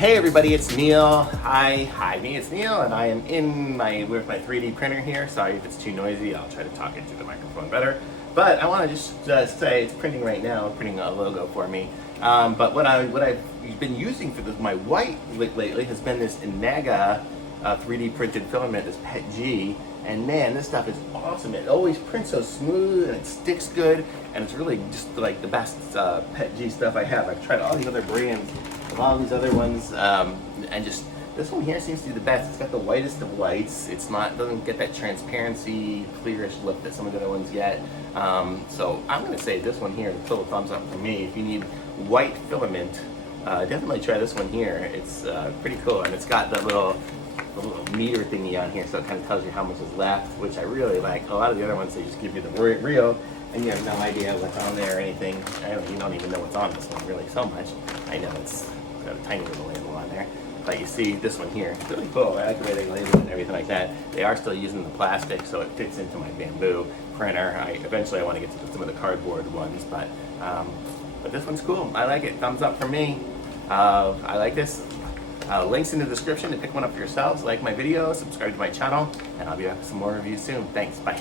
Hey everybody, it's Neil. Hi, it's Neil, and I am with my 3D printer here. Sorry if it's too noisy. I'll try to talk into the microphone better. But I want to just say it's printing right now, printing a logo for me. But what I've been using for my white lately has been this NAGA 3D printed filament, this PETG. And man, this stuff is awesome. It always prints so smooth and it sticks good, and it's really just like the best PETG stuff I have. I've tried all these other brands, all these other ones, and just this one here seems to be the best. It's got the whitest of whites. Doesn't get that transparency, clearish look that some of the other ones get. So I'm going to say this one here, the total thumbs up for me. If you need white filament, definitely try this one here. It's pretty cool, and it's got the little meter thingy on here, so it kind of tells you how much is left, which I really like. A lot of the other ones, they just give you the real, and you have no idea what's on there or anything. You don't even know what's on this one really so much. I know it's got a tiny little label on there, but you see this one here, it's really cool. I like the way they label it and everything like that. They are still using the plastic, so it fits into my bamboo printer. Eventually I want to get to some of the cardboard ones, but this one's cool. I like it. Thumbs up for me. I like this. Links in the description to pick one up for yourselves. Like my video, subscribe to my channel, and I'll be back with some more reviews soon. Thanks, bye.